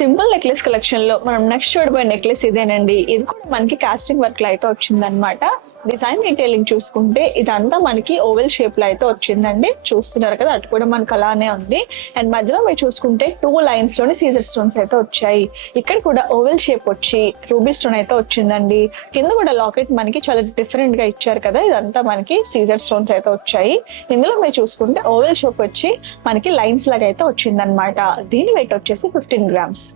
Simple necklace collection లో మనం next చూడబోయే నెక్లెస్ ఇదేనండి. ఇది కూడా మనకి కాస్టింగ్ వర్క్ లో అయితే వచ్చిందనమాట. డిజైన్ డీటెయిలింగ్ చూసుకుంటే ఇదంతా మనకి ఓవెల్ షేప్ లో అయితే వచ్చిందండి. చూస్తున్నారు కదా, అటు కూడా మనకి అలానే ఉంది. అండ్ మధ్యలో మీరు చూసుకుంటే 2 లైన్స్ లోని సీజర్ స్టోన్స్ అయితే వచ్చాయి. ఇక్కడ కూడా ఓవెల్ షేప్ వచ్చి రూబీ స్టోన్ అయితే వచ్చిందండి. కింద కూడా లాకెట్ మనకి చాలా డిఫరెంట్ గా ఇచ్చారు కదా, ఇదంతా మనకి సీజర్ స్టోన్స్ అయితే వచ్చాయి. ఇందులో మీరు చూసుకుంటే ఓవెల్ షేప్ వచ్చి మనకి లైన్స్ లాగా అయితే వచ్చిందనమాట. దీని వెయిట్ వచ్చేసి 15 గ్రామ్స్.